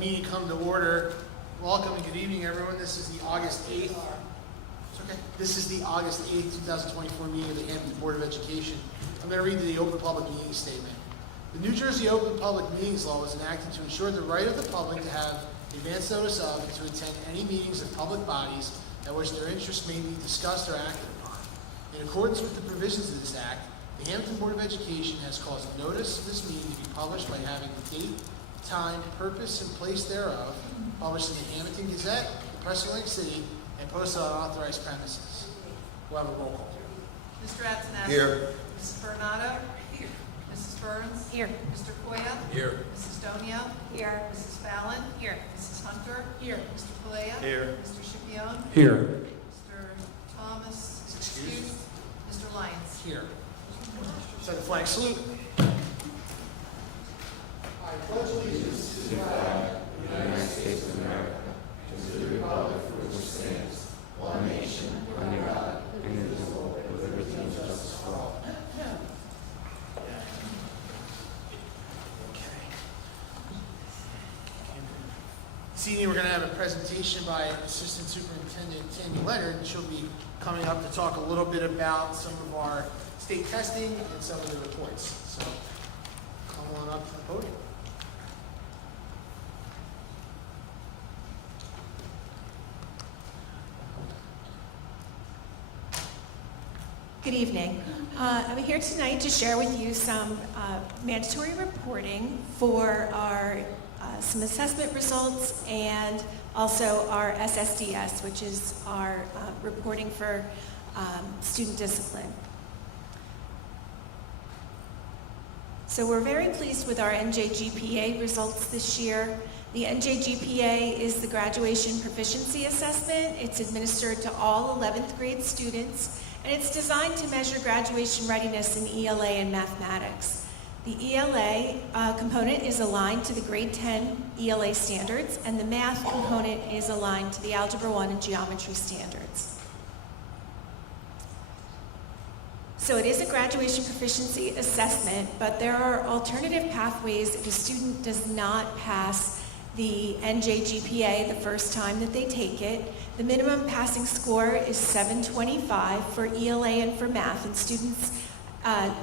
meeting come to order. Welcome and good evening, everyone. This is the August 8th. It's okay. This is the August 8th, 2024 meeting of the Hammonton Board of Education. I'm going to read the Open Public Meeting Statement. The New Jersey Open Public Meetings Law was enacted to ensure the right of the public to have advance notice of and to attend any meetings of public bodies at which their interests may be discussed or acted upon. In accordance with the provisions of this Act, the Hammonton Board of Education has caused notice of this meeting to be published by having the date, time, purpose, and place thereof published in the Hammonton Gazette, the Press of Atlantic City, and posted on authorized premises. We'll have a roll call. Mr. Attanasio. Here. Mrs. Bernardo. Here. Mrs. Burns. Here. Mr. Koya. Here. Mrs. Donio. Here. Mrs. Fallon. Here. Mrs. Hunter. Here. Mr. Palea. Here. Mr. Scipione. Here. Mr. Thomas is excused. Mr. Lyons. Here. Second flag salute. I pledge allegiance to the flag of the United States of America, and to the republic for which it stands, one nation, under God, indivisible, with liberty and justice for all. Okay. This evening we're going to have a presentation by Assistant Superintendent Tammy Leonard, and she'll be coming up to talk a little bit about some of our state testing and some of the reports. So come on up to the podium. Good evening. I'm here tonight to share with you some mandatory reporting for our some assessment results and also our SSDS, which is our reporting for student discipline. So we're very pleased with our NJGPA results this year. The NJGPA is the graduation proficiency assessment. It's administered to all 11th grade students, and it's designed to measure graduation readiness in ELA and mathematics. The ELA component is aligned to the grade 10 ELA standards, and the math component is aligned to the Algebra 1 and Geometry standards. So it is a graduation proficiency assessment, but there are alternative pathways if a student does not pass the NJGPA the first time that they take it. The minimum passing score is 725 for ELA and for math, and students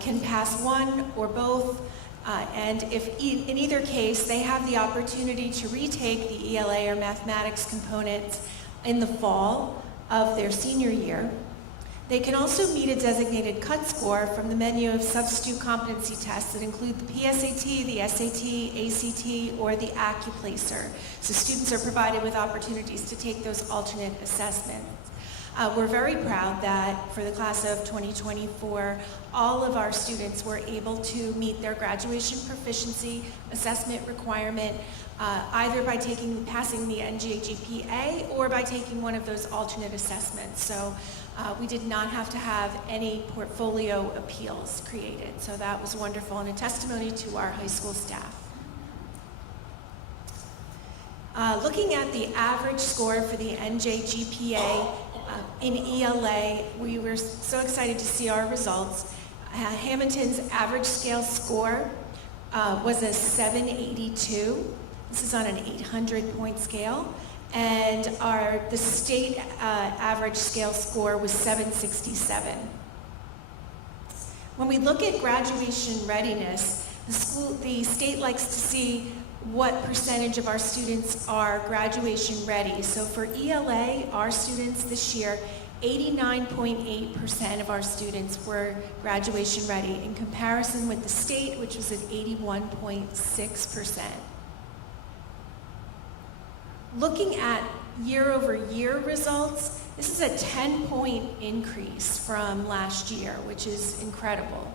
can pass one or both, and if in either case they have the opportunity to retake the ELA or mathematics components in the fall of their senior year. They can also meet a designated cut score from the menu of substitute competency tests that include the PSAT, the SAT, ACT, or the AccuPlacer. So students are provided with opportunities to take those alternate assessments. We're very proud that for the class of 2024, all of our students were able to meet their graduation proficiency assessment requirement either by passing the NJGPA or by taking one of those alternate assessments. So we did not have to have any portfolio appeals created. So that was wonderful and a testimony to our high school staff. Looking at the average score for the NJGPA in ELA, we were so excited to see our results. Hammonton's average scale score was a 782. This is on an 800-point scale. And the state average scale score was 767. When we look at graduation readiness, the state likes to see what percentage of our students are graduation ready. So for ELA, our students this year, 89.8% of our students were graduation ready in comparison with the state, which was at 81.6%. Looking at year-over-year results, this is a 10-point increase from last year, which is incredible.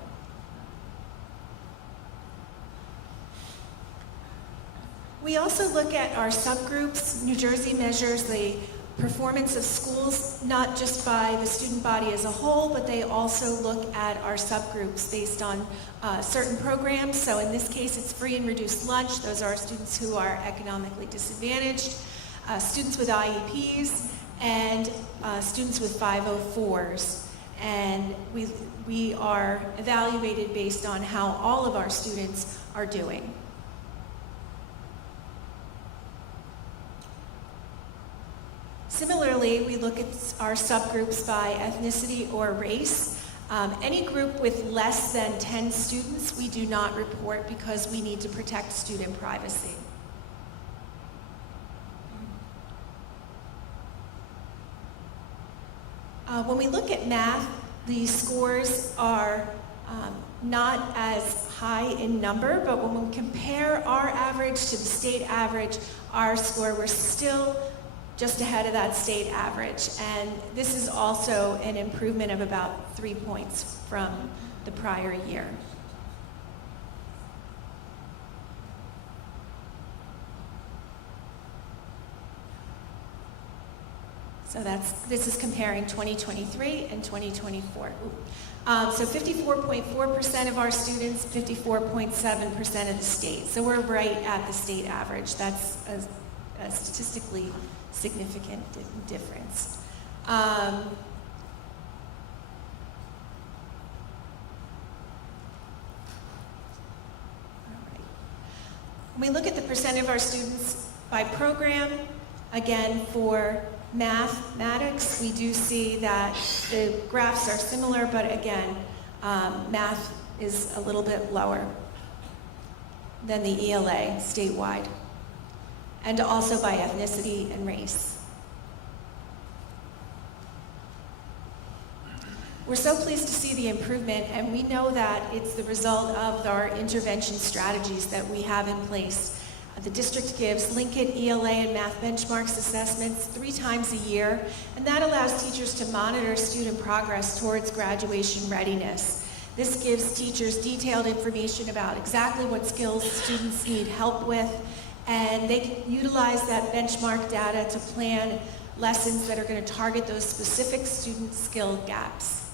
We also look at our subgroups. New Jersey measures the performance of schools, not just by the student body as a whole, but they also look at our subgroups based on certain programs. So in this case, it's free and reduced lunch. Those are our students who are economically disadvantaged, students with IEPs, and students with 504s. And we are evaluated based on how all of our students are doing. Similarly, we look at our subgroups by ethnicity or race. Any group with less than 10 students, we do not report because we need to protect student privacy. When we look at math, the scores are not as high in number, but when we compare our average to the state average, our score, we're still just ahead of that state average. And this is also an improvement of about 3 points from the prior year. So this is comparing 2023 and 2024. So 54.4% of our students, 54.7% of the state. So we're right at the state average. That's a statistically significant difference. All right. When we look at the percent of our students by program, again, for mathematics, we do see that the graphs are similar, but again, math is a little bit lower than the ELA statewide, and also by ethnicity and race. We're so pleased to see the improvement, and we know that it's the result of our intervention strategies that we have in place. The district gives Lincoln, ELA, and math benchmarks assessments 3 times a year, and that allows teachers to monitor student progress towards graduation readiness. This gives teachers detailed information about exactly what skills students need help with, and they can utilize that benchmark data to plan lessons that are going to target those specific student skill gaps.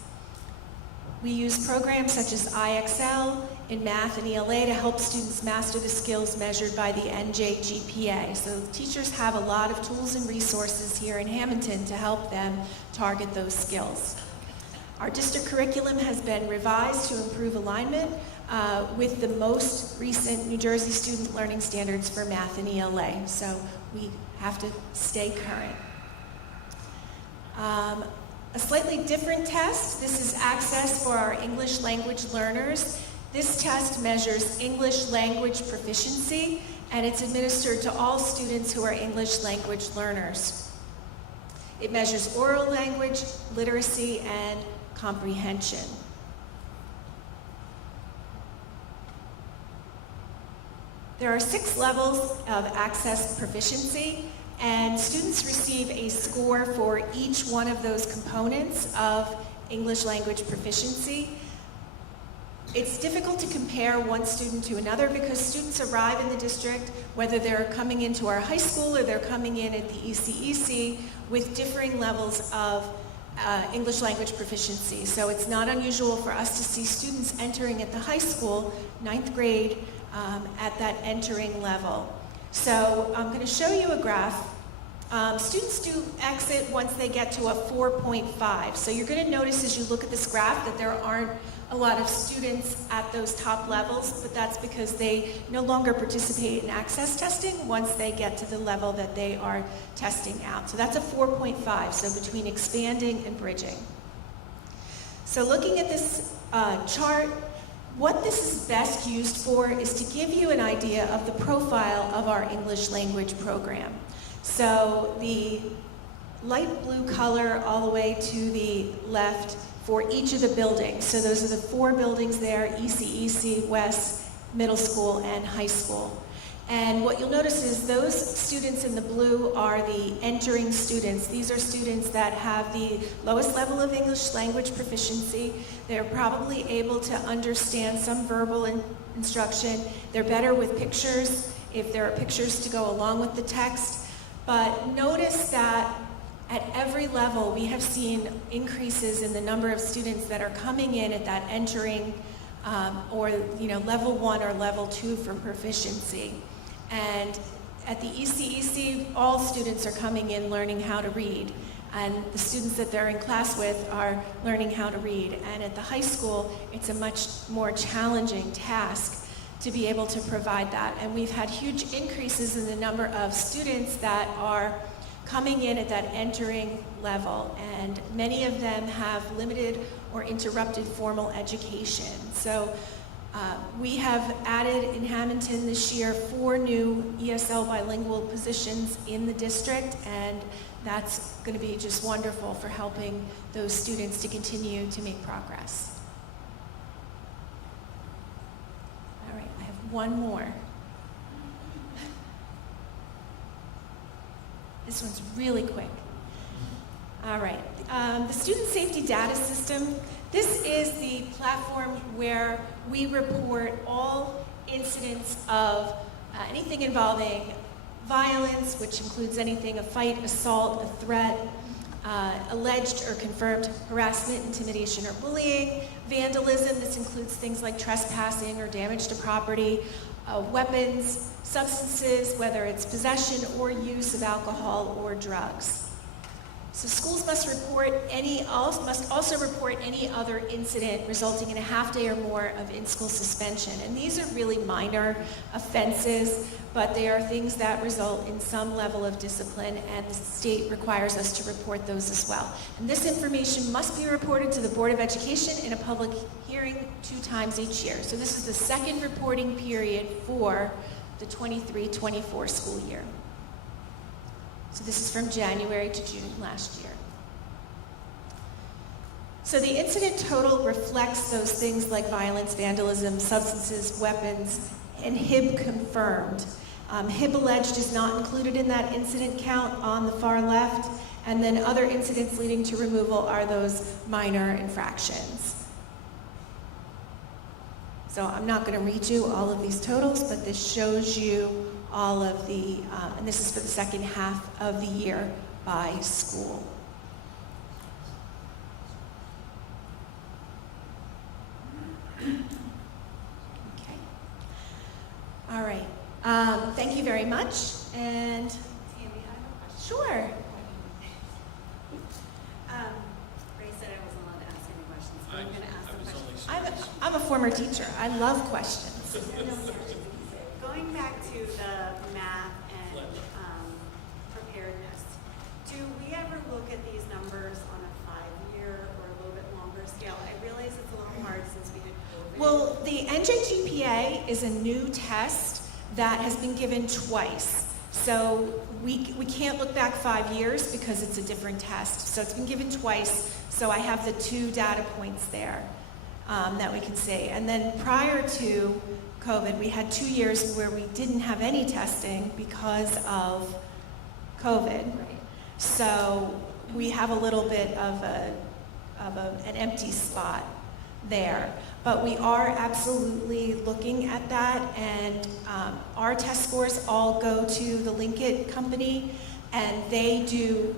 We use programs such as IXL in math and ELA to help students master the skills measured by the NJGPA. So teachers have a lot of tools and resources here in Hammonton to help them target those skills. Our district curriculum has been revised to improve alignment with the most recent New Jersey student learning standards for math and ELA. So we have to stay current. A slightly different test. This is access for our English language learners. This test measures English language proficiency, and it's administered to all students who are English language learners. It measures oral language, literacy, and comprehension. There are 6 levels of access proficiency, and students receive a score for each one of those components of English language proficiency. It's difficult to compare one student to another because students arrive in the district, whether they're coming into our high school or they're coming in at the ECEC, with differing levels of English language proficiency. So it's not unusual for us to see students entering at the high school, 9th grade, at that entering level. So I'm going to show you a graph. Students do exit once they get to a 4.5. So you're going to notice as you look at this graph that there aren't a lot of students at those top levels, but that's because they no longer participate in access testing once they get to the level that they are testing out. So that's a 4.5, so between expanding and bridging. So looking at this chart, what this is best used for is to give you an idea of the profile of our English language program. So the light blue color all the way to the left for each of the buildings. So those are the 4 buildings there, ECEC, West, Middle School, and High School. And what you'll notice is those students in the blue are the entering students. These are students that have the lowest level of English language proficiency. They're probably able to understand some verbal instruction. They're better with pictures, if there are pictures to go along with the text. But notice that at every level, we have seen increases in the number of students that are coming in at that entering or level 1 or level 2 for proficiency. And at the ECEC, all students are coming in learning how to read. And the students that they're in class with are learning how to read. And at the high school, it's a much more challenging task to be able to provide that. And we've had huge increases in the number of students that are coming in at that entering level, and many of them have limited or interrupted formal education. So we have added in Hammonton this year 4 new ESL bilingual positions in the district, and that's going to be just wonderful for helping those students to continue to make progress. All right, I have one more. This one's really quick. All right, the Student Safety Data System. This is the platform where we report all incidents of anything involving violence, which includes anything, a fight, assault, a threat, alleged or confirmed harassment, intimidation, or bullying, vandalism. This includes things like trespassing or damage to property, weapons, substances, whether it's possession or use of alcohol or drugs. So schools must also report any other incident resulting in a half-day or more of in-school suspension. And these are really minor offenses, but they are things that result in some level of discipline, and the state requires us to report those as well. And this information must be reported to the Board of Education in a public hearing 2 times each year. So this is the second reporting period for the 23-24 school year. So this is from January to June last year. So the incident total reflects those things like violence, vandalism, substances, weapons, and HIB confirmed. HIB alleged is not included in that incident count on the far left, and then other incidents leading to removal are those minor infractions. So I'm not going to read you all of these totals, but this shows you all of the, and this is for the second half of the year by school. Okay. All right. Thank you very much. And Tammy, I have a question. sure. Ray said I wasn't allowed to ask any questions, but I'm going to ask the question. I'm a former teacher. I love questions. Going back to the math and preparedness, do we ever look at these numbers on a 5-year or a little bit longer scale? I realize it's a little hard since we had COVID. Well, the NJGPA is a new test that has been given twice. So we can't look back 5 years because it's a different test. So it's been given twice. So I have the 2 data points there that we can see. And then prior to COVID, we had 2 years where we didn't have any testing because of COVID. Right. So we have a little bit of an empty spot there. But we are absolutely looking at that, and our test scores all go to the Linkit company, and they do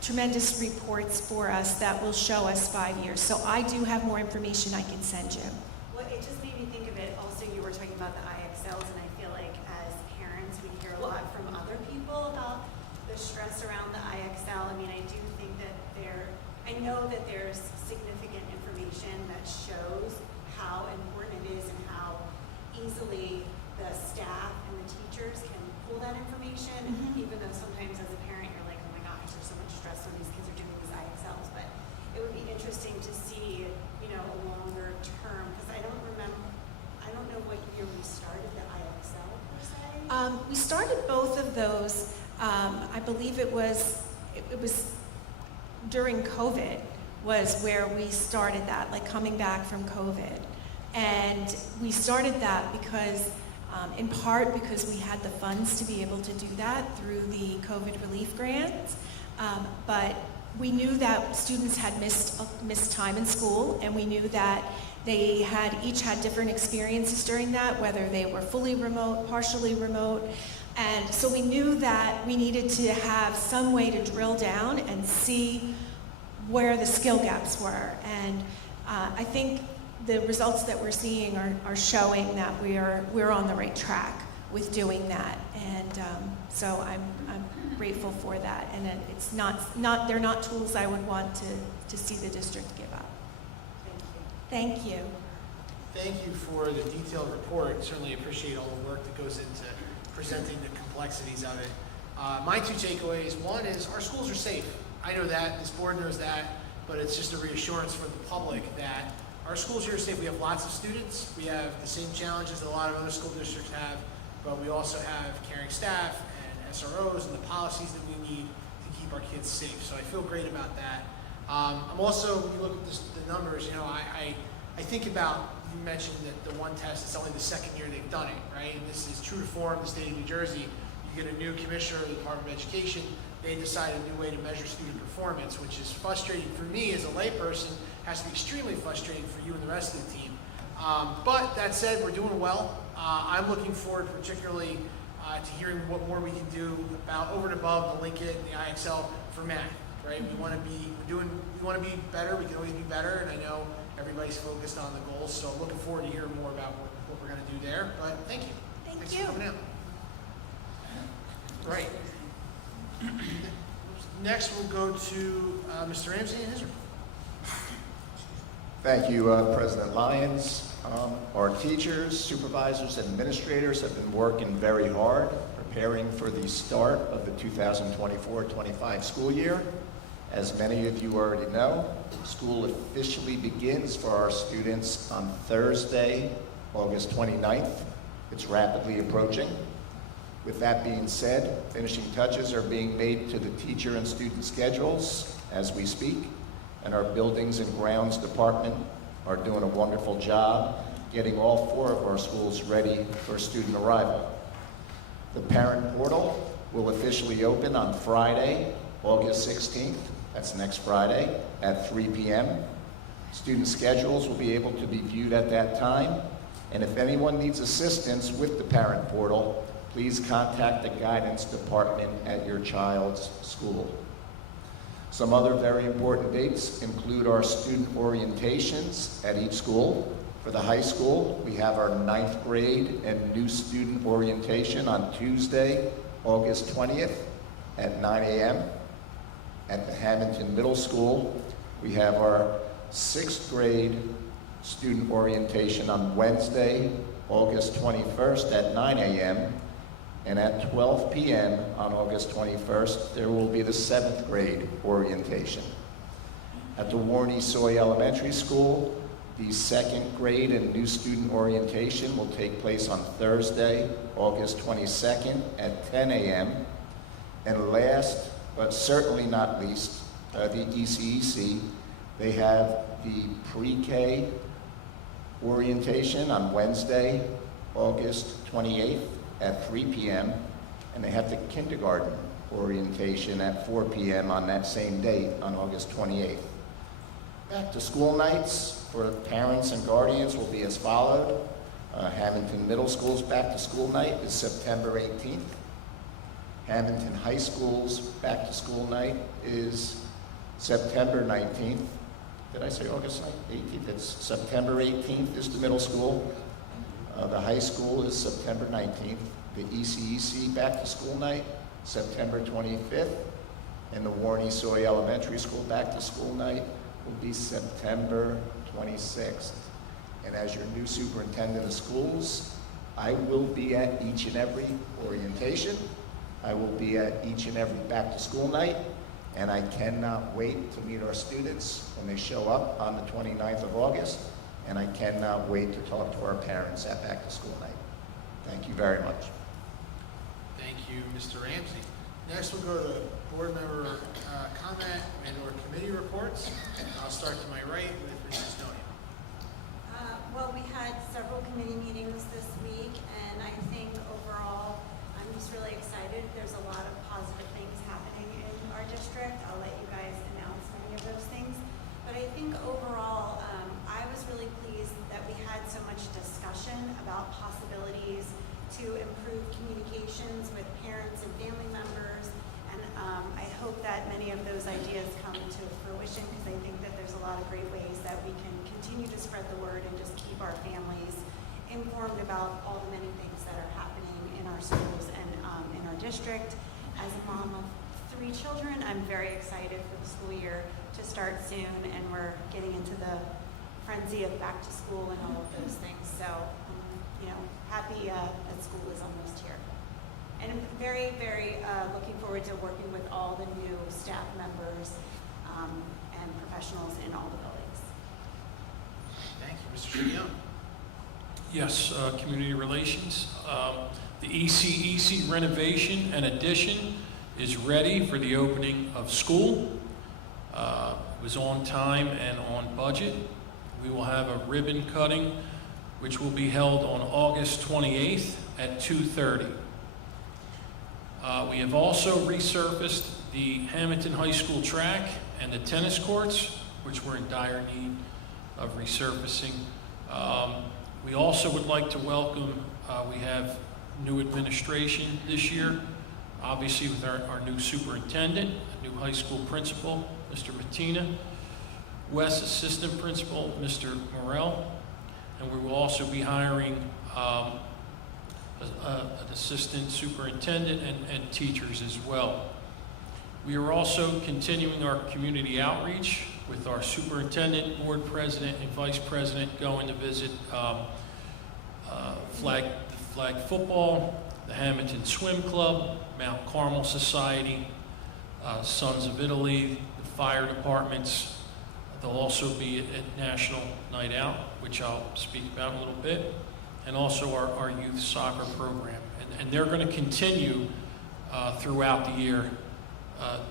tremendous reports for us that will show us 5 years. So I do have more information I can send you. Well, it just made me think of it. Also, you were talking about the IXLs, and I feel like as parents, we hear a lot from other people about the stress around the IXL. I mean, I do think that I know that there's significant information that shows how important it is and how easily the staff and the teachers can pull that information, even though sometimes as a parent, you're like, oh my gosh, there's so much stress when these kids are doing these IXLs. But it would be interesting to see, a longer term, because I don't know what year we started the IXL per se. We started both of those. I believe it was during COVID was where we started that, like coming back from COVID. And we started that because, in part because we had the funds to be able to do that through the COVID relief grants. But we knew that students had missed time in school, and we knew that they each had different experiences during that, whether they were fully remote, partially remote. And so we knew that we needed to have some way to drill down and see where the skill gaps were. And I think the results that we're seeing are showing that we're on the right track with doing that. And so I'm grateful for that. And it's they're not tools I would want to see the district give up. Thank you. Thank you. Thank you for the detailed report. Certainly appreciate all the work that goes into presenting the complexities of it. My two takeaways, one is our schools are safe. I know that, this board knows that, but it's just a reassurance for the public that our schools here are safe. We have lots of students. We have the same challenges that a lot of other school districts have, but we also have caring staff and SROs and the policies that we need to keep our kids safe. So I feel great about that. I'm also, when you look at the numbers, I think about, you mentioned that the one test, it's only the second year they've done it, right? And this is true to form, the state of New Jersey. You get a new commissioner of the Department of Education, they decide a new way to measure student performance, which is frustrating for me as a layperson, has to be extremely frustrating for you and the rest of the team. But that said, we're doing well. I'm looking forward particularly to hearing what more we can do about over and above the Linkit and the IXL for math, right? We want to be better, we can always be better, and I know everybody's focused on the goals, so I'm looking forward to hearing more about what we're going to do there, but thank you. Thanks for coming out. Right. Next, we'll go to Mr. Ramsey and his report. Thank you, President Lyons. Our teachers, supervisors, and administrators have been working very hard preparing for the start of the 2024-25 school year. As many of you already know, school officially begins for our students on Thursday, August 29th. It's rapidly approaching. With that being said, finishing touches are being made to the teacher and student schedules as we speak, and our Buildings and Grounds Department are doing a wonderful job getting all 4 of our schools ready for student arrival. The parent portal will officially open on Friday, August 16th. That's next Friday at 3 p.m. Student schedules will be able to be viewed at that time, and if anyone needs assistance with the parent portal, please contact the guidance department at your child's school. Some other very important dates include our student orientations at each school. For the high school, we have our 9th grade and new student orientation on Tuesday, August 20th at 9 a.m. At the Hammonton Middle School, we have our 6th grade student orientation on Wednesday, August 21st at 9 a.m. And at 12 p.m. on August 21st, there will be the 7th grade orientation. At the Warney Soy Elementary School, the 2nd grade and new student orientation will take place on Thursday, August 22nd at 10 a.m. And last, but certainly not least, the ECEC, they have the pre-K orientation on Wednesday, August 28th at 3 p.m. and they have the kindergarten orientation at 4 p.m. on that same date on August 28th. Back to school nights for parents and guardians will be as followed. Hammonton Middle School's back to school night is September 18th. Hammonton High School's back to school night is September 19th. Did I say August 18th? It's September 18th is the middle school. The high school is September 19th. The ECEC back to school night, September 25th. And the Warney Soy Elementary School back to school night will be September 26th. And as your new superintendent of schools, I will be at each and every orientation. I will be at each and every back to school night. And I cannot wait to meet our students when they show up on the 29th of August. And I cannot wait to talk to our parents at back to school night. Thank you very much. Thank you, Mr. Ramsey. Next, we'll go to board member comment and/or committee reports. I'll start to my right with Mrs. Stoney. Well, we had several committee meetings this week, and I think overall, I'm just really excited. There's a lot of positive things happening in our district. I'll let you guys announce many of those things. But I think overall, I was really pleased that we had so much discussion about possibilities to improve communications with parents and family members. And I hope that many of those ideas come to fruition, because I think that there's a lot of great ways that we can continue to spread the word and just keep our families informed about all the many things that are happening in our schools and in our district. As a mom of 3 children, I'm very excited for the school year to start soon, and we're getting into the frenzy of back to school and all of those things. So, happy that school is almost here. And I'm very, very looking forward to working with all the new staff members and professionals in all the buildings. Thank you, Mr. Chidion. Yes, community relations. The ECEC renovation and addition is ready for the opening of school. It was on time and on budget. We will have a ribbon cutting, which will be held on August 28th at 2:30. We have also resurfaced the Hammonton High School track and the tennis courts, which were in dire need of resurfacing. We also would like to welcome, we have new administration this year, obviously with our new superintendent, a new high school principal, Mr. Mattina, West Assistant Principal, Mr. Morrell, and we will also be hiring an assistant superintendent and teachers as well. We are also continuing our community outreach with our superintendent, board president, and vice president going to visit flag football, the Hammonton Swim Club, Mount Carmel Society, Sons of Italy, the fire departments. They'll also be at National Night Out, which I'll speak about in a little bit, and also our youth soccer program. And they're going to continue throughout the year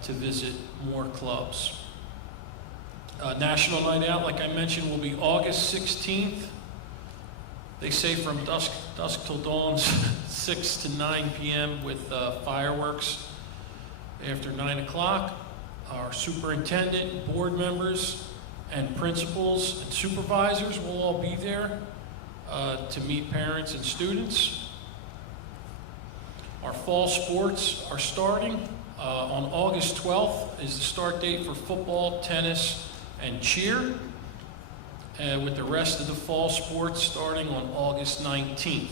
to visit more clubs. National Night Out, like I mentioned, will be August 16th. They say from dusk till dawn, 6 to 9 p.m. with fireworks after 9 o'clock. Our superintendent, board members, and principals and supervisors will all be there to meet parents and students. Our fall sports are starting. On August 12th is the start date for football, tennis, and cheer, with the rest of the fall sports starting on August 19th.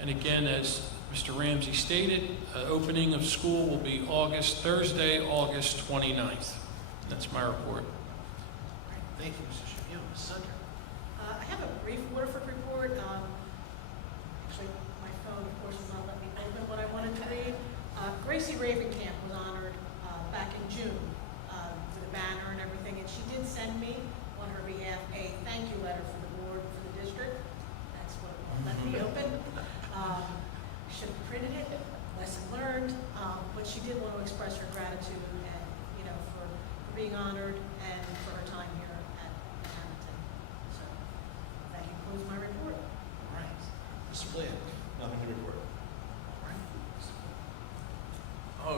And again, as Mr. Ramsey stated, opening of school will be Thursday, August 29th. That's my report. Thank you, Mr. Chidion. Ms. Sunder. I have a brief Waterford report. Actually, my phone, of course, will not let me open what I wanted to read. Gracie Ravenkamp was honored back in June with a banner and everything, and she did send me, on her behalf, a thank you letter for the board, for the district. That's what it won't let me open. Should have printed it, lesson learned, but she did want to express her gratitude and, for being honored and for her time here at Hammonton. So that concludes my report. All right. Mr. Blair. Nothing to report. All right.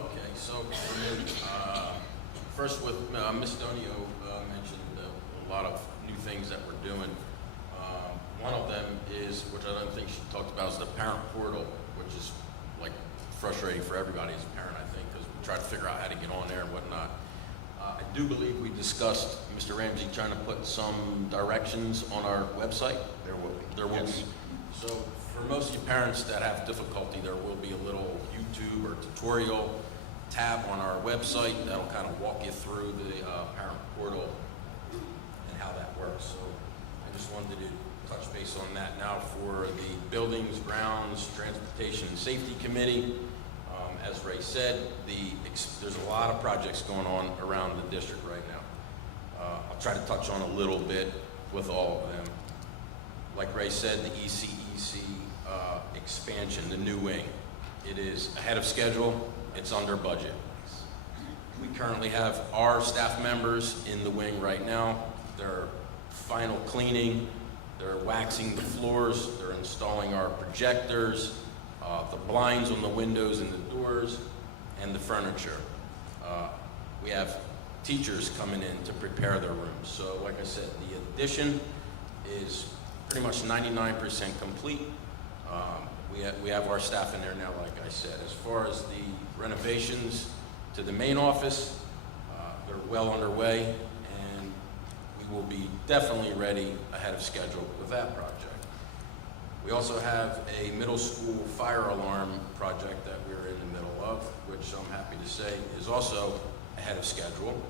Okay, so first with Ms. Donio mentioned a lot of new things that we're doing. One of them is, which I don't think she talked about, is the parent portal, which is like frustrating for everybody as a parent, I think, because we try to figure out how to get on there and whatnot. I do believe we discussed, Mr. Ramsey, trying to put some directions on our website. There will be. There will Yes. be. So for most of you parents that have difficulty, there will be a little YouTube or tutorial tab on our website that'll kind of walk you through the parent portal and how that works. So I just wanted to touch base on that now for the Buildings, Grounds, Transportation, and Safety Committee. As Ray said, there's a lot of projects going on around the district right now. I'll try to touch on a little bit with all of them. Like Ray said, the ECEC expansion, the new wing, it is ahead of schedule, it's under budget. We currently have our staff members in the wing right now. They're final cleaning, they're waxing the floors, they're installing our projectors, the blinds on the windows and the doors, and the furniture. We have teachers coming in to prepare their rooms. So like I said, the addition is pretty much 99% complete. We have our staff in there now, like I said. As far as the renovations to the main office, they're well underway, and we will be definitely ready ahead of schedule with that project. We also have a middle school fire alarm project that we're in the middle of, which I'm happy to say is also ahead of schedule.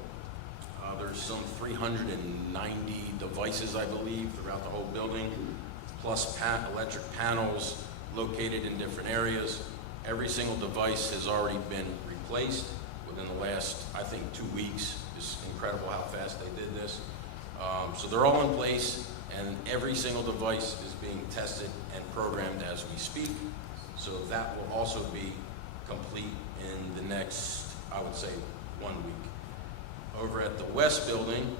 There's some 390 devices, I believe, throughout the whole building, plus electric panels located in different areas. Every single device has already been replaced within the last, I think, 2 weeks. It's incredible how fast they did this. So they're all in place, and every single device is being tested and programmed as we speak. So that will also be complete in the next, I would say, 1 week. Over at the West Building,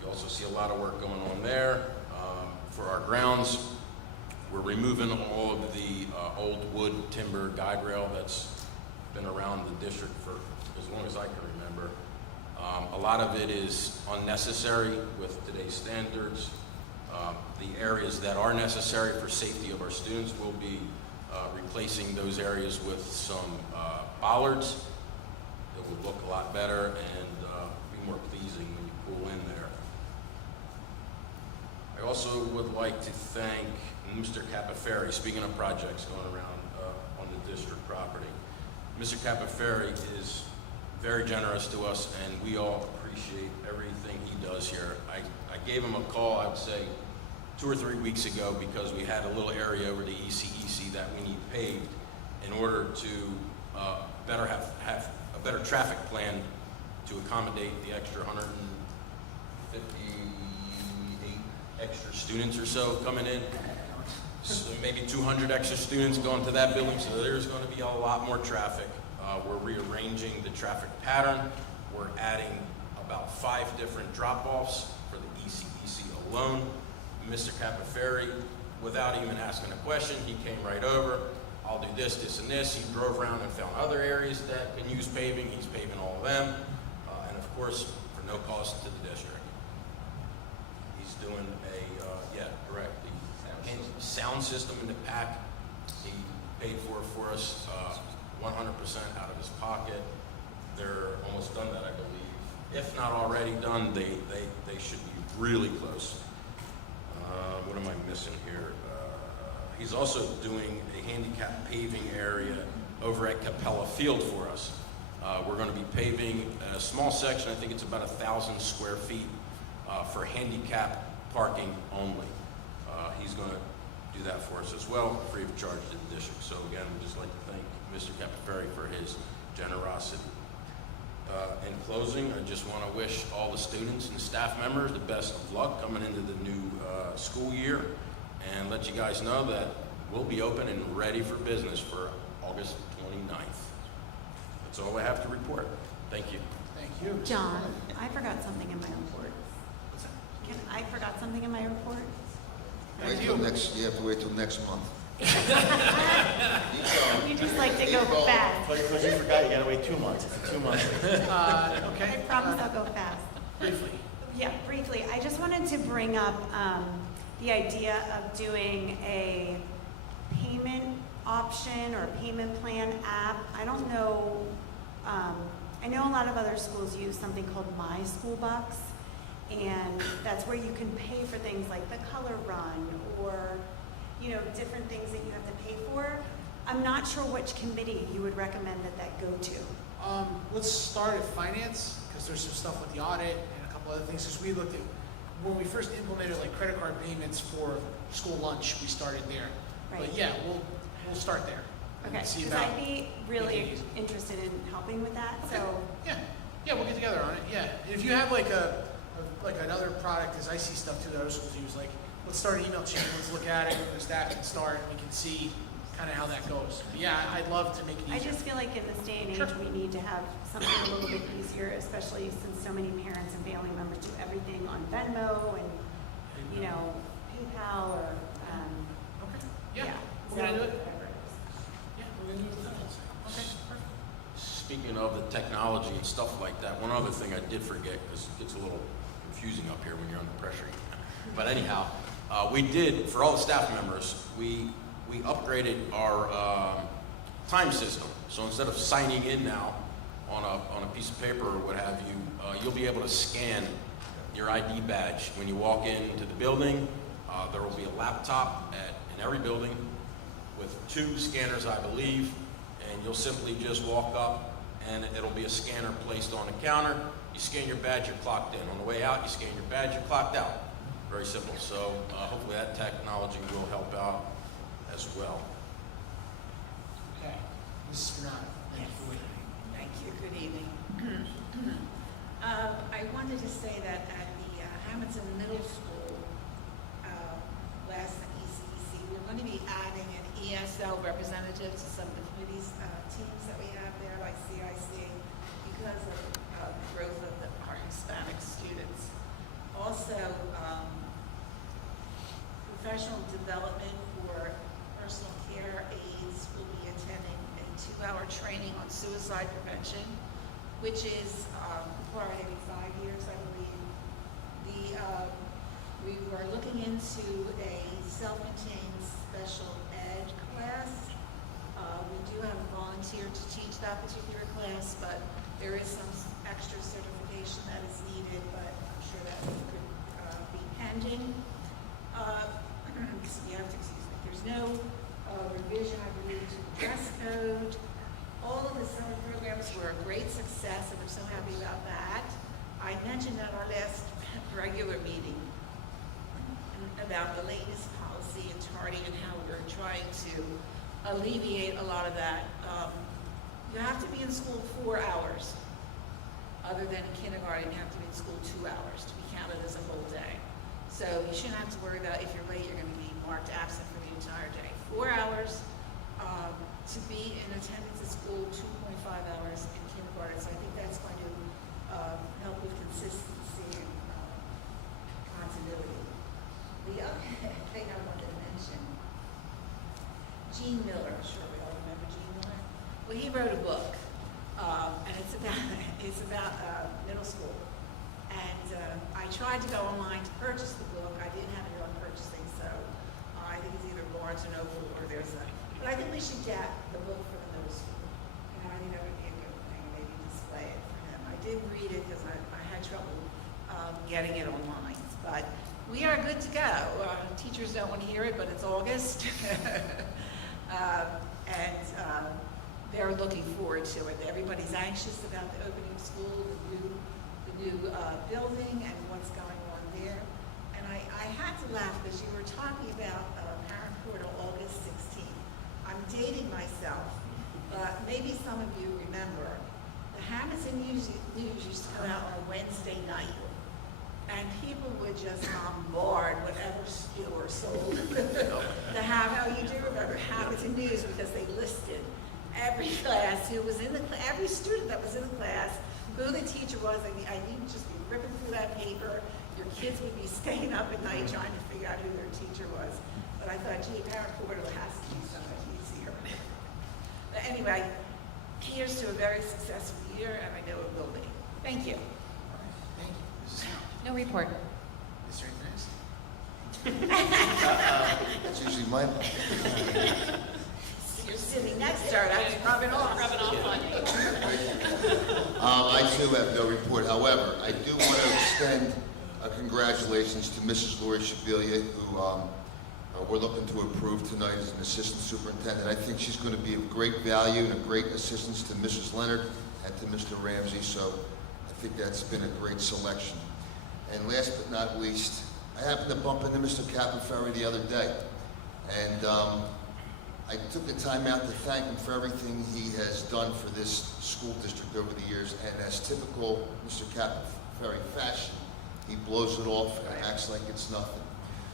you also see a lot of work going on there. For our grounds, we're removing all of the old wood timber guide rail that's been around the district for as long as I can remember. A lot of it is unnecessary with today's standards. The areas that are necessary for safety of our students will be replacing those areas with some bollards that will look a lot better and be more pleasing when you pull in there. I also would like to thank Mr. Capaferri, speaking of projects going around on the district property. Mr. Capaferri is very generous to us, and we all appreciate everything he does here. I gave him a call, I would say, 2 or 3 weeks ago because we had a little area over the ECEC that we need paved in order to better have a better traffic plan to accommodate the extra 158 extra students or so coming in. So maybe 200 extra students going to that building, so there's going to be a lot more traffic. We're rearranging the traffic pattern. We're adding about 5 different drop-offs for the ECEC alone. Mr. Capaferri, without even asking a question, he came right over. I'll do this, this, and this. He drove around and found other areas that can use paving. He's paving all of them. And of course, for no cost to the district. He's doing the sound system in the pack. He paid for us 100% out of his pocket. They're almost done that, I believe. If not already done, they should be really close. What am I missing here? He's also doing a handicap paving area over at Capella Field for us. We're going to be paving a small section, I think it's about 1,000 square feet for handicap parking only. He's going to do that for us as well, free of charge to the district. So again, we'd just like to thank Mr. Capaferri for his generosity. In closing, I just want to wish all the students and staff members the best of luck coming into the new school year, and let you guys know that we'll be open and ready for business for August 29th. That's all I have to report. Thank you. Thank you. John, I forgot something in my report. I forgot something in my report? Wait till next, you have to wait till next month. You just like to go fast. But because you forgot, you gotta wait 2 months. It's a 2-month. I Okay. promise I'll go fast. Briefly. Yeah, briefly. I just wanted to bring up the idea of doing a payment option or a payment plan app. I don't know, I know a lot of other schools use something called My School Bucks, and that's where you can pay for things like the color run or, you know, different things that you have to pay for. I'm not sure which committee you would recommend that go to. Let's start at finance, because there's some stuff with the audit and a couple other things. Because we looked at, when we first implemented like credit card payments for school lunch, we started there. Right. But yeah, we'll start there. and Okay, see because about I'd be making really it easy. interested in helping with that, Okay. so. Yeah, we'll get together on it, yeah. And if you have like like another product, because I see stuff too that other schools use, like, let's start an email chain, let's look at it, the staff can start, and we can see kind of how that goes. But yeah, I'd love to make it I easier. just feel like in this day and age, Sure. we need to have something a little bit easier, especially since so many parents and family members do everything on Venmo and, you know, PayPal or, Okay, yeah, we're Zelle, gonna do it. whatever it is. Yeah, we're gonna do it. Okay, perfect. Speaking of the technology and stuff like that, one other thing I did forget, because it gets a little confusing up here when you're under pressure. But anyhow, we did, for all the staff members, we upgraded our time system. So instead of signing in now on a piece of paper or what have you, you'll be able to scan your ID badge when you walk into the building. There will be a laptop in every building with 2 scanners, I believe, and you'll simply just walk up and it'll be a scanner placed on the counter. You scan your badge, you're clocked in. On the way out, you scan your badge, you're clocked out. Very simple. So hopefully that technology will help out as well. Okay. Mrs. Granata, thank you for waiting. Thank you, good evening. I wanted to say that at the Hammonton Middle School, last ECEC, we're going to be adding an ESL representative to some of the committees, teams that we have there, like CIC, because of the growth of our Hispanic students. Also, professional development for personal care aides will be attending a 2-hour training on suicide prevention, which is required every 5 years, I believe. We were looking into a self-contained special ed class. We do have a volunteer to teach that particular class, but there is some extra certification that is needed, but I'm sure that could be pending. You have to excuse me. There's no revision, I believe, to the dress code. All of the summer programs were a great success, and we're so happy about that. I mentioned at our last regular meeting about the latest policy in tardy and how we're trying to alleviate a lot of that. You have to be in school 4 hours. Other than kindergarten, you have to be in school 2 hours to be counted as a whole day. So you shouldn't have to worry about if you're late, you're going to be marked absent for the entire day. 4 hours to be in attendance at school, 2.5 hours in kindergarten. So I think that's going to help with consistency and continuity. The other thing I wanted to mention, Gene Miller, I'm sure we all remember Gene Miller. Well, he wrote a book, and it's about middle school. And I tried to go online to purchase the book. I didn't have it on purchasing, so I think it's either Barnes and Noble or there's a. But I think we should get the book for the middle school. You know, I think that would be a good thing. Maybe display it for him. I did read it because I had trouble getting it online, but we are good to go. Teachers don't want to hear it, but it's August, and they're looking forward to it. Everybody's anxious about the opening of school, the new building, and what's going on there. And I had to laugh because you were talking about Parent Portal August 16th. I'm dating myself, but maybe some of you remember the Hammonton News used to come out on Wednesday night. And people would just bombard whatever store sold the how you do remember Hammonton News because they listed every class who was in the every student that was in the class, who the teacher was. I mean, you'd just be ripping through that paper. Your kids would be staying up at night trying to figure out who their teacher was. But I thought, gee, Parent Portal has to be so much easier. But anyway, here's to a very successful year, and I know it will be. Thank you. Thank you. Mrs. Howe. No report. Is there anything else? That's usually my. You're sitting next to her, that's rubbing off. on you. I too have no report. However, I do want to extend congratulations to Mrs. Lori Shabilia, who we're looking to approve tonight as an assistant superintendent. I think she's going to be of great value and a great assistance to Mrs. Leonard and to Mr. Ramsey, so I think that's been a great selection. And last but not least, I happened to bump into Mr. Cappenferry the other day, and I took the time out to thank him for everything he has done for this school district over the years, and as typical Mr. Cappenferry fashion, he blows it off and acts like it's nothing.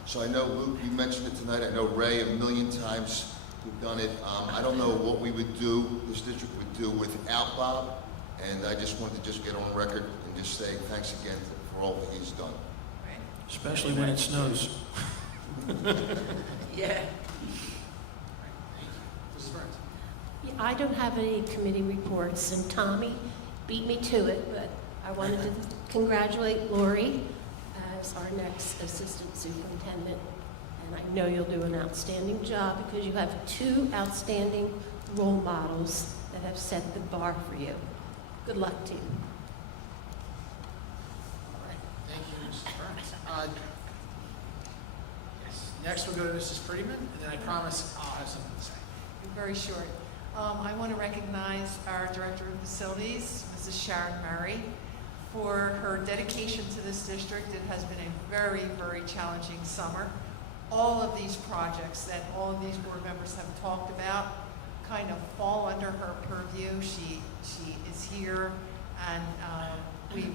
So I know, Luke, you mentioned it tonight. I know Ray, 1,000,000 times we've done it. I don't know what we would do, this district would do without Bob, and I just wanted to just get on record and just say thanks again for all that he's done. Especially when it snows. Yeah. Mrs. Burns. I don't have any committee reports, and Tommy beat me to it, but I wanted to congratulate Lori as our next assistant superintendent, and I know you'll do an outstanding job because you have 2 outstanding role models that have set the bar for you. Good luck to you. All right. Thank you, Mrs. Burns. Yes. Next, we'll go to Mrs. Friedman, and then I promise I'll have something to say. Very short. I want to recognize our Director of Facilities, Mrs. Sharon Murray, for her dedication to this district. It has been a very, very challenging summer. All of these projects that all of these board members have talked about kind of fall under her purview. She is here, and we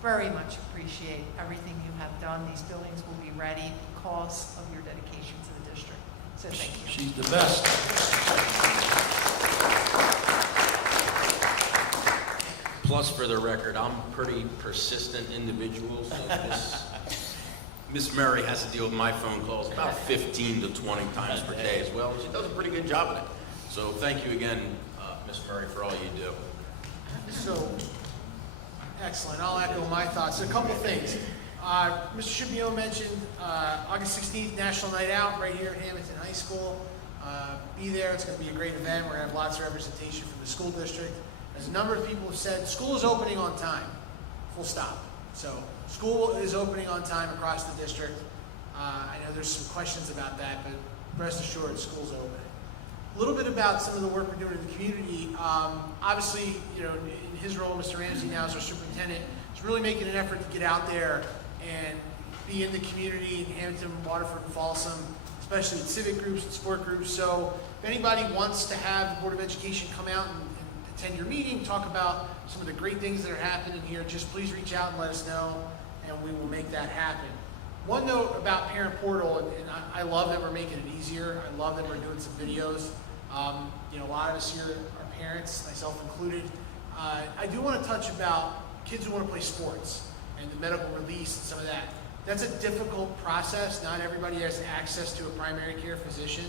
very much appreciate everything you have done. These buildings will be ready because of your dedication to the district. So thank you. She's the best. Plus, for the record, I'm a pretty persistent individual, so Miss Murray has to deal with my phone calls about 15 to 20 times per day as well. She does a pretty good job of it. So thank you again, Miss Murray, for all you do. So, excellent. I'll echo my thoughts. A couple things. Mr. Schipione mentioned August 16th, National Night Out right here at Hammonton High School. Be there. It's going to be a great event. We're going to have lots of representation from the school district. As a number of people have said, school is opening on time. Full stop. So, school is opening on time across the district. I know there's some questions about that, but rest assured, school's opening. A little bit about some of the work we're doing in the community. Obviously, you know, in his role, Mr. Ramsey now as our superintendent, is really making an effort to get out there and be in the community in Hammonton, Waterford, and Folsom, especially with civic groups and sport groups. So if anybody wants to have the Board of Education come out and attend your meeting, talk about some of the great things that are happening here, just please reach out and let us know, and we will make that happen. One note about Parent Portal, and I love that we're making it easier. I love that we're doing some videos. You know, a lot of us here are parents, myself included. I do want to touch about kids who want to play sports and the medical release and some of that. That's a difficult process. Not everybody has access to a primary care physician,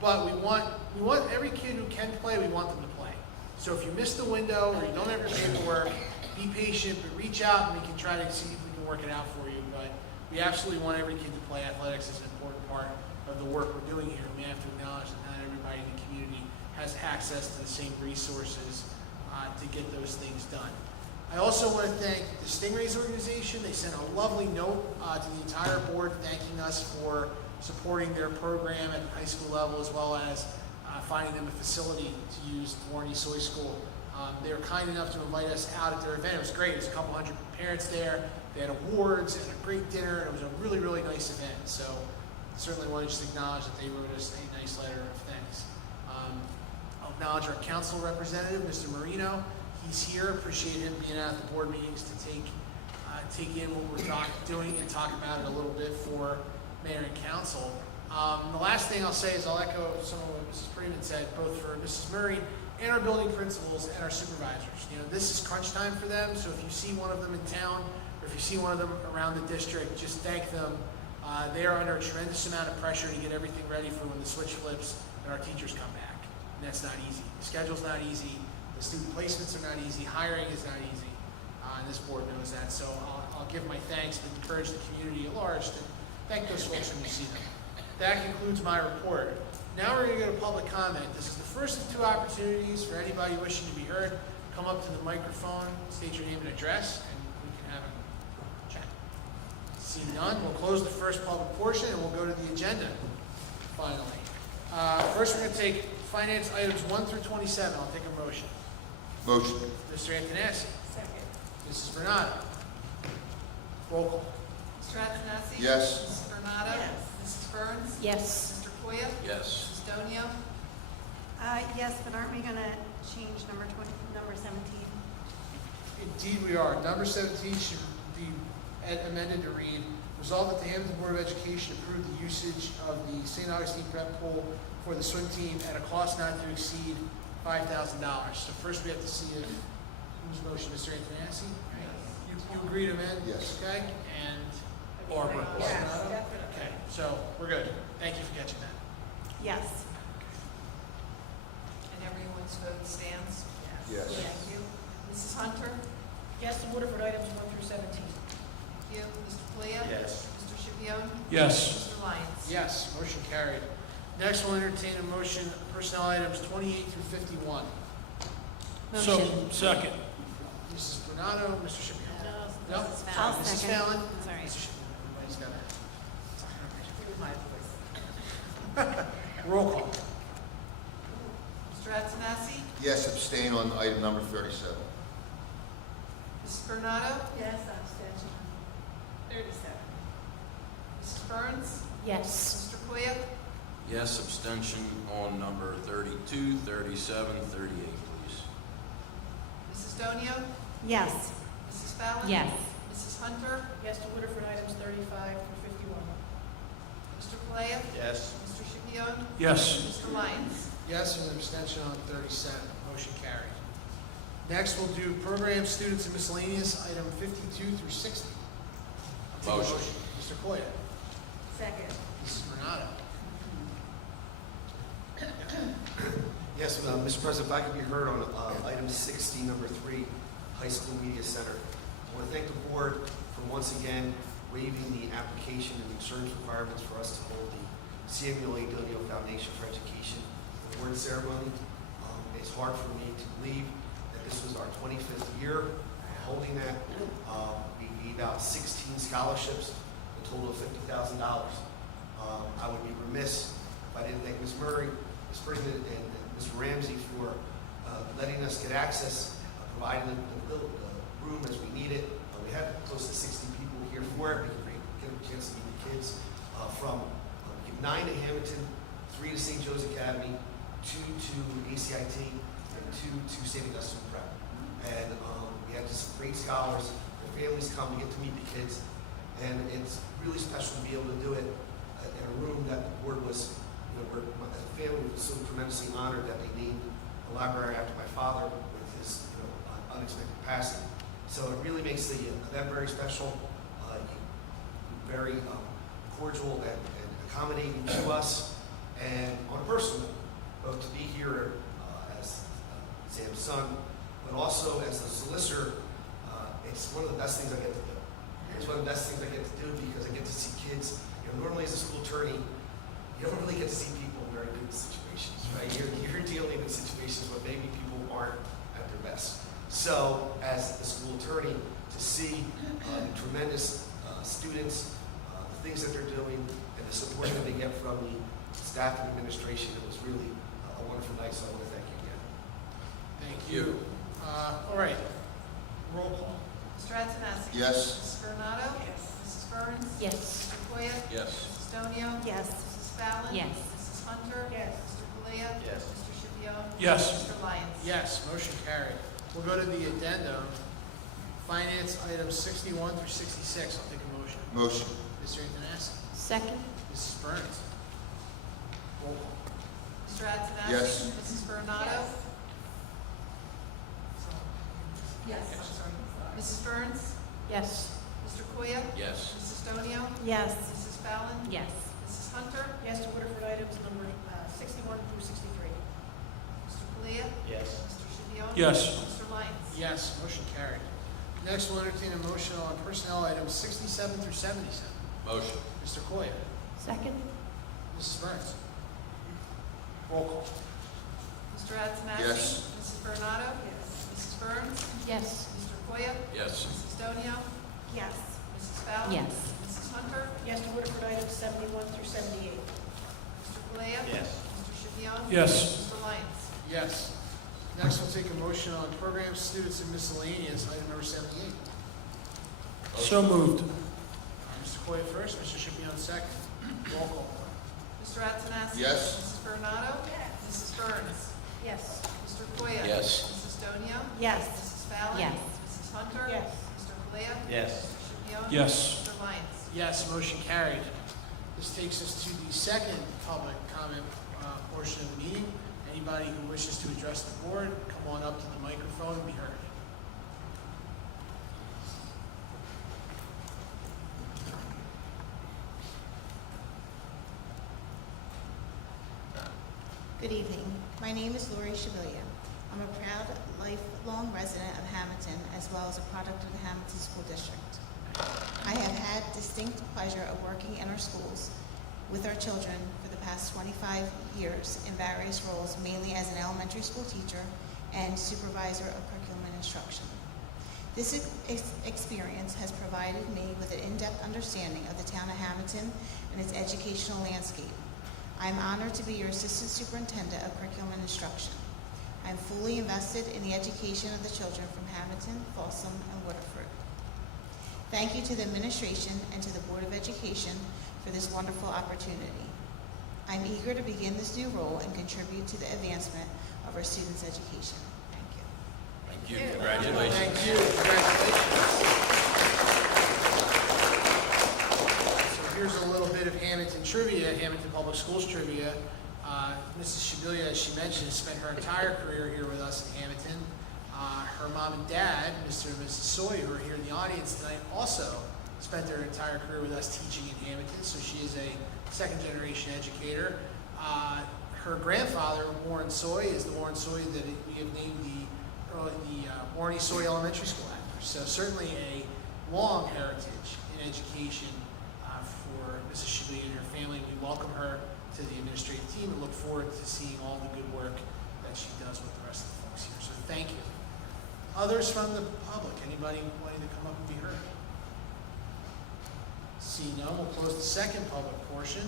but we want every kid who can play, we want them to play. So if you miss the window or you don't have your paperwork, be patient, but reach out and we can try to see if we can work it out for you. But we absolutely want every kid to play. Athletics is an important part of the work we're doing here. We have to acknowledge that not everybody in the community has access to the same resources to get those things done. I also want to thank the Stingrays organization. They sent a lovely note to the entire board thanking us for supporting their program at the high school level, as well as finding them a facility to use, Warney Soy School. They were kind enough to invite us out at their event. It was great. It was a couple hundred parents there. They had awards and a great dinner. It was a really, really nice event. So certainly want to just acknowledge that they wrote us a nice letter of thanks. I'll acknowledge our council representative, Mr. Marino. He's here. Appreciate him being out at the board meetings to take in what we're doing and talk about it a little bit for mayor and council. The last thing I'll say is I'll echo some of what Mrs. Freeman said, both for Mrs. Murray and our building principals and our supervisors. You know, this is crunch time for them, so if you see one of them in town, or if you see one of them around the district, just thank them. They are under a tremendous amount of pressure to get everything ready for when the switch flips and our teachers come back. And that's not easy. The schedule's not easy. The student placements are not easy. Hiring is not easy. And this board knows that. So I'll give my thanks and encourage the community at large to thank those folks when you see them. That concludes my report. Now we're going to go to public comment. This is the first of two opportunities for anybody wishing to be heard. Come up to the microphone, state your name and address, and we can have a chat. Seeing none, we'll close the first public portion and we'll go to the agenda, finally. First, we're going to take finance items 1 through 27. I'll take a motion. Motion. Mr. Antonassi. Second. Mrs. Bernardo. Roll call. Mr. Antonassi? Yes. Mrs. Bernardo? Yes. Mrs. Burns? Yes. Mr. Koya? Yes. Mrs. Donio? Yes, but aren't we gonna change number 17? Indeed we are. Number 17 should be amended to read, resolved that the Hammonton Board of Education approve the usage of the St. Augustine Prep Pool for the swim team at a cost not to exceed $5,000. So first we have to see if, whose motion, Mr. Antonassi? You agree to amend? Yes. Okay, and Barbara. Yes, Bernardo? definitely. Okay, so we're good. Thank you for catching that. Yes. And everyone's vote stands? Yes. Thank you. Mrs. Hunter? Yes to Waterford items 1 through 17. Thank you. Mr. Plia? Yes. Mr. Schipione? Yes. Mr. Lyons? Yes, motion carried. Next, we'll entertain a motion, personnel items 28 through 51. So, second. Mrs. Bernardo, Mr. Schipione. No? I'll Sorry, Mrs. second. Fallon? Sorry. Mr. Schipione. Everybody's got it. Roll call. Mr. Antonassi? Yes, abstain on item number 37. Mrs. Bernardo? Yes, abstention. 37. Mrs. Burns? Yes. Mr. Koya? Yes, abstain. extension on number 32, 37, 38, please. Mrs. Donio? Yes. Mrs. Fallon? Yes. Mrs. Hunter? Yes to order for items 35 through 51. Mr. Palea? Yes. Mr. Shipio? Yes. Mr. Lyons? Yes, with an abstention on 37. Motion carried. Next, we'll do program students and miscellaneous, item 52 through 60. I'll take a Motion. Mr. Coya. Second. Mrs. Renato. Yes, Mr. President, if I could be heard on item 60, number 3, High School Media Center. I want to thank the board for once again waiving the application and insurance requirements for us to hold the Samuel A. Donio Foundation for Education award ceremony. It's hard for me to believe that this was our 25th year holding that. We gave out 16 scholarships, a total of $50,000. I would be remiss if I didn't thank Ms. Murray, Ms. Brinkman, and Mr. Ramsey for letting us get access, providing the room as we need it. We had close to 60 people here for it. We get a chance to meet the kids from 9 to Hammonton, 3 to St. Joe's Academy, 2 to ACIT, and 2 to St. Augustine Prep. And we had just great scholars. Their families come to get to meet the kids. And it's really special to be able to do it in a room that the board was, where as a family was so tremendously honored that they named a library after my father with his unexpected passing. So it really makes the event very special, very cordial and accommodating to us. And on a personal note, both to be here as Sam's son, but also as a solicitor, it's one of the best things I get to do. It's one of the best things I get to do because I get to see kids. Normally as a school attorney, you don't really get to see people in very good situations, right? You're dealing in situations where maybe people aren't at their best. So as the school attorney, to see the tremendous students, the things that they're doing, and the support that they get from the staff and administration, it was really a wonderful night, so I want to thank you again. Thank you. All right. Roll call. Mr. Antonacci? Yes. Mrs. Coronado? Yes. Mrs. Burns? Yes. Mr. Koya? Yes. Mrs. Donio? Yes. Mrs. Fallon? Yes. Mrs. Hunter? Yes. Mr. Palea? Yes. Mr. Shipio? Yes. Mr. Lyons? Yes, motion carried. We'll go to the addendum. Finance items 61 through 66. I'll take a motion. Motion. Mr. Antonacci. Second? Mrs. Burns. Roll call. Mr. Antonacci? Yes. Mrs. Coronado? Yes. I'm sorry. Mrs. Burns? Yes. Mr. Koya? Yes. Mrs. Donio? Yes. Mrs. Fallon? Yes. Mrs. Hunter? Yes to order for items number 61 through 63. Mr. Palea? Yes. Mr. Shipio? Yes. Mr. Lyons? Yes, motion carried. Next, we'll entertain a motion on personnel items 67 through 77. Motion. Mr. Coya. Second? Mrs. Burns. Roll call. Mr. Antonacci? Yes. Mrs. Coronado? Yes. Mrs. Burns? Yes. Mr. Koya? Yes. Mrs. Donio? Yes. Mrs. Fallon? Yes. Mrs. Hunter? Yes to order for items 71 through 78. Mr. Palea? Yes. Mr. Shipio? Yes. Mr. Lyons? Yes. Next, we'll take a motion on programs, students, and miscellaneous, item number 78. So moved. Mr. Coya first, Mr. Shipion second. Roll call. Mr. Antonacci? Yes. Mrs. Coronado? Mrs. Burns? Yes. Mr. Koya? Yes. Mrs. Donio? Yes. Mrs. Fallon? Yes. Mrs. Hunter? Yes. Mr. Palea? Yes. Mr. Shipio? Yes. Mr. Lyons? Yes, motion carried. This takes us to the second public comment portion of the meeting. Anybody who wishes to address the board, come on up to the microphone and be heard. Good evening. My name is Lori Shabilia. I'm a proud lifelong resident of Hammonton as well as a product of the Hammonton School District. I have had distinct pleasure of working in our schools with our children for the past 25 years in various roles, mainly as an elementary school teacher and supervisor of curriculum and instruction. This experience has provided me with an in-depth understanding of the town of Hammonton and its educational landscape. I am honored to be your Assistant Superintendent of Curriculum and Instruction. I am fully invested in the education of the children from Hammonton, Folsom, and Waterford. Thank you to the administration and to the Board of Education for this wonderful opportunity. I'm eager to begin this new role and contribute to the advancement of our students' education. Thank you. Thank you. Congratulations. Thank you. Congratulations. So here's a little bit of Hammonton trivia, Hammonton Public Schools trivia. Mrs. Shabilia, as she mentioned, spent her entire career here with us in Hammonton. Her mom and dad, Mr. and Mrs. Soy, who are here in the audience tonight, also spent their entire career with us teaching in Hammonton, so she is a second-generation educator. Her grandfather, Warren Soy, is the Warren Soy that we have named the Warren E. Soy Elementary School after. So certainly a long heritage in education for Mrs. Shabilia and her family. We welcome her to the administrative team and look forward to seeing all the good work that she does with the rest of the folks here. So thank you. Others from the public, anybody wanting to come up and be heard? See none, we'll close the second public portion.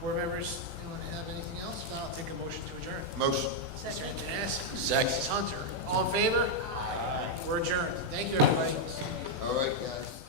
Board members, anyone have anything else? If not, I'll take a motion to adjourn. Motion. Mr. Antonescu. Second. Mrs. Hunter. All in favor? Aye. We're adjourned. Thank you, everybody. All right, guys.